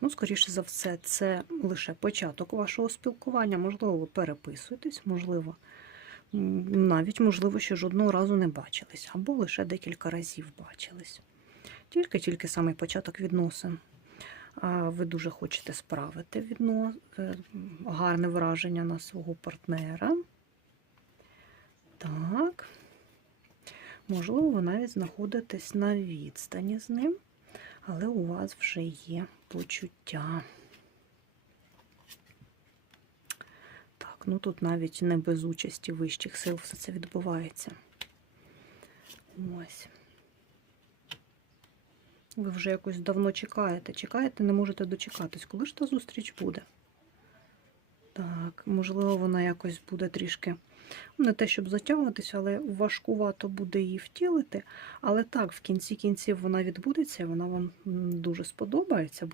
ну, скоріше за все, це лише початок вашого спілкування. Можливо, ви переписуєтесь, можливо, навіть, можливо, ще жодного разу не бачились, або лише декілька разів бачились. Тільки-тільки самий початок відносин. Ви дуже хочете справити відно... е, гарне враження на свого партнера. Так. Можливо, ви навіть знаходитесь на відстані з ним, але у вас вже є почуття. Так, ну тут навіть не без участі вищих сил все це відбувається. Ось. Ви вже якось давно чекаєте. Чекаєте, не можете дочекатись. Коли ж та зустріч буде? Так, можливо, вона якось буде трішки ну, не те, щоб затягуватися, але важкувато буде її втілити. Але так, в кінці кінців вона відбудеться, вона вам дуже сподобається.